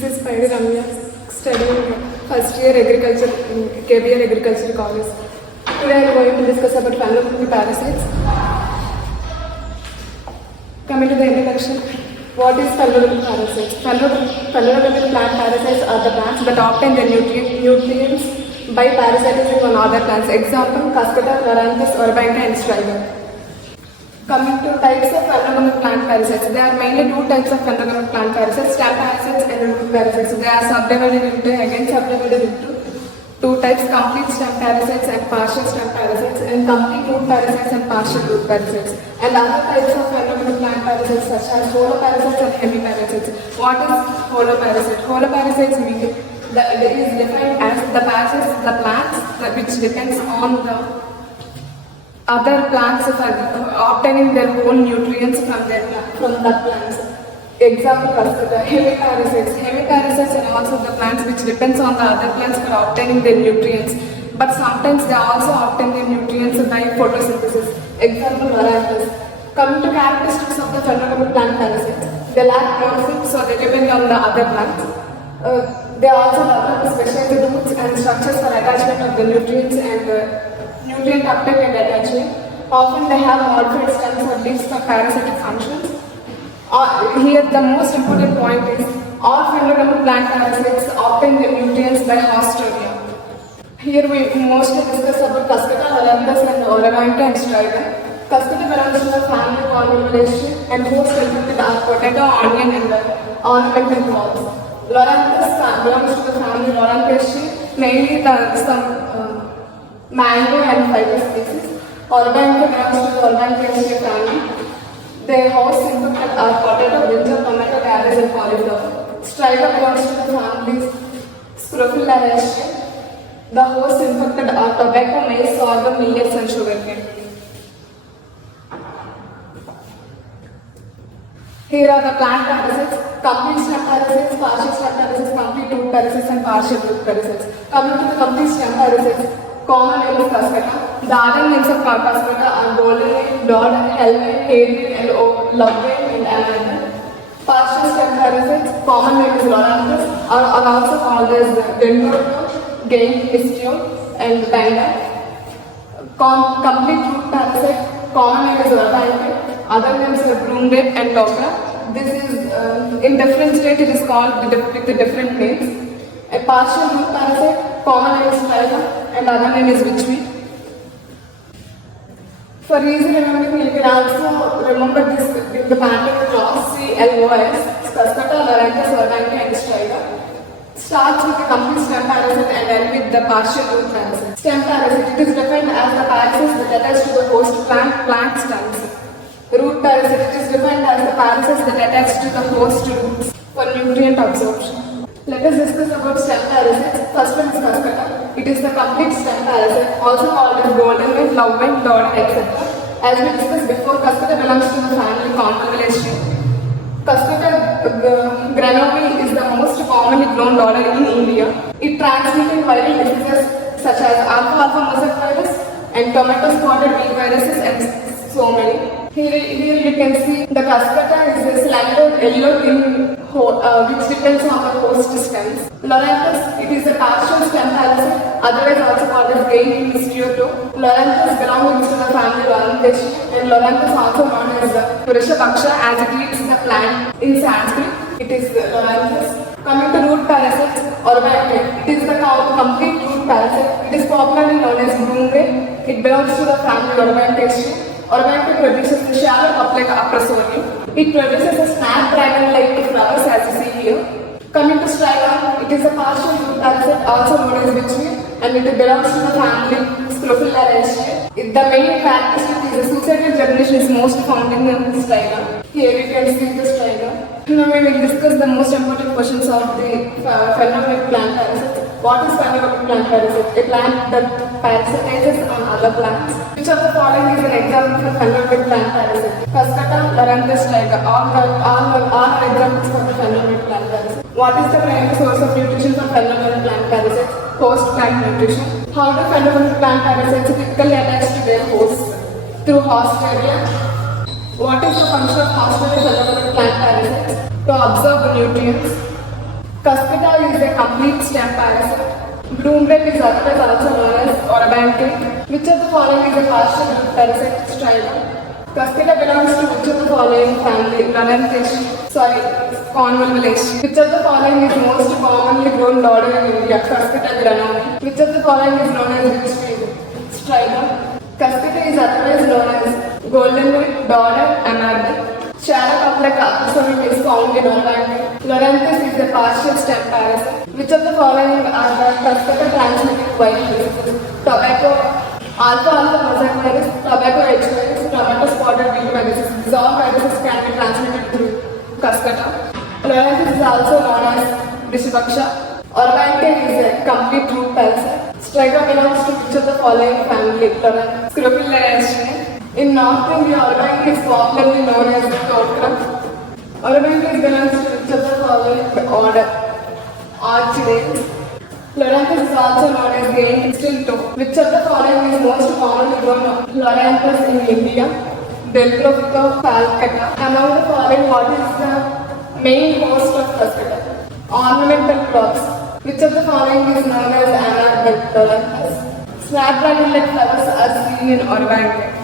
This is Paidi Ramya, studying first year agriculture in KBL Agriculture College. Today I am going to discuss about phenogenic parasites. Coming to the introduction, what is phenogenic parasites? Phenogenic plant parasites are the plants that obtain their nutrients by parasitism on other plants. Example, Cuscuta, Loranthus, Urbanca and Striga. Coming to types of phenogenic plant parasites, there are mainly two types of phenogenic plant parasites, stem parasites and root parasites. They are subdivided into two types, complete stem parasites and partial stem parasites, and complete root parasites and partial root parasites. And other types of phenogenic plant parasites such as holoparasites and hemiparasites. What is holoparasite? Holoparasites mean it is defined as the plants which depends on the other plants for obtaining their own nutrients from the plants. Example, Cuscuta, hemiparasites. Hemiparasites are also the plants which depends on the other plants for obtaining their nutrients. But sometimes they also obtain their nutrients by photosynthesis. Example, Loranthus. Coming to characteristics of the phenogenic plant parasites, they lack chlorophyll, so they depend on the other plants. They also develop specialized roots and structures for attachment of the nutrients and nutrient uptake and attachment. Often they have modified stems or leaves for parasitic functions. Here the most important point is all phenogenic plant parasites obtain their nutrients by haustoria. Here we mostly discuss about Cuscuta, Loranthus and Urbanca and Striga. Cuscuta belongs to the family Convolvulaceae and host infected are potato, onion and ornamental crops. Loranthus belongs to the family Loranthaceae, mainly some mango and fiber species. Urbanca belongs to the Urbancaceae family. Their host infected are potato, brinjal, tomato, cabbage and cauliflower. Striga belongs to the families Scrophulariaceae. The host infected are tobacco, maize, sorghum, millets and sugarcane. Here are the plant parasites, complete stem parasites, partial stem parasites, complete root parasites and partial root parasites. Coming to the complete stem parasites, common name is Cuscuta. The other names of Cuscuta are golden, dod, helmet, hairweed and loveweed and amanthus. Partial stem parasites, common name is Loranthus, are also called as dendroto, game, histio and banda. Complete root parasite, common name is Urbanca. Other names are broomrape and topra. This is, in different states it is called with different names. A partial root parasite, common name is Striga and other name is witchweed. For easy remembering, you can also remember this with the pattern cross CLOS, Cuscuta, Loranthus, Urbanca and Striga. Starts with the complete stem parasite and end with the partial root parasite. Stem parasite, it is defined as the parasites that attach to the host plant stems. Root parasite, it is defined as the parasites that attach to the host roots for nutrient absorption. Let us discuss about stem parasites. First one is Cuscuta. It is the complete stem parasite, also called as golden, loveweed, dod, etc. As we discussed before, Cuscuta belongs to the family Convolvulaceae. Cuscuta granomi is the most commonly grown dodder in India. It transmits viral diseases such as alpha mosaic virus and tomato spotted wheat viruses and so many. Here you can see the Cuscuta is a slender yellow green which depends on the host stems. Loranthus, it is a partial stem parasite, otherwise also called as game histioto. Loranthus belongs to the family Loranthaceae and Loranthus also known as the Purushapaksha as it eats the plant in Sanskrit. It is Loranthus. Coming to root parasites, Urbanca, it is the complete root parasite. It is popularly known as broomrape. It belongs to the family Urbancaceae. Urbanca produces the shallow cup-like aprosorium. It produces a snapdragon-like flowers as you see here. Coming to Striga, it is a partial root parasite also known as witchweed and it belongs to the family Scrophulariaceae. The main characteristic is the suicidal germination is most found in the Striga. Here you can see the Striga. Now we will discuss the most important questions of the phenogenic plant parasites. What is phenogenic plant parasite? A plant that parasitizes on other plants. Which of the following is an example for phenogenic plant parasite? Cuscuta, Loranthus, Striga. All are examples for the phenogenic plant parasite. What is the primary source of nutrition for phenogenic plant parasites? Host plant nutrition. How do phenogenic plant parasites typically attach to their hosts? Through haustoria. What is the function of haustoria phenogenic plant parasites? To absorb the nutrients. Cuspita is a complete stem parasite. Bloomberg is otherwise also known as Orobanthe. Which of the following is a partial root parasite? Striga. Cuspita belongs to which of the following family? Convolvulation. Which of the following is most commonly grown dodder in India? Cuspita granomi. Which of the following is known as rich tree? Striga. Cuspita is otherwise known as golden white, dodder, amarant. Charapaplaka absolute is found in Orobanthe. Loranthus is a partial stem parasite. Which of the following are the Cuspita transmitted viral diseases? Tobacco, alpha mosaic virus, tobacco H virus, tomato spotted beetle viruses. These all viruses can be transmitted through Cuspita. Loranthus is also known as Dishivaksha. Orobanthe is a complete root parasite. Striga belongs to which of the following family? Loranthus. Scrophulariaceae. In North India, Orobanthe is popularly known as the toadcrop. Orobanthe belongs to which of the following order? Orchidae. Loranthus is also known as the ancient still toe. Which of the following is most commonly grown Loranthus in India? Delprophyta falcata. Among the following, what is the main host of Cuspita? Ornamental crops. Which of the following is known as Anabel Loranthus? Snapdragon-like flowers are seen in Orobanthe.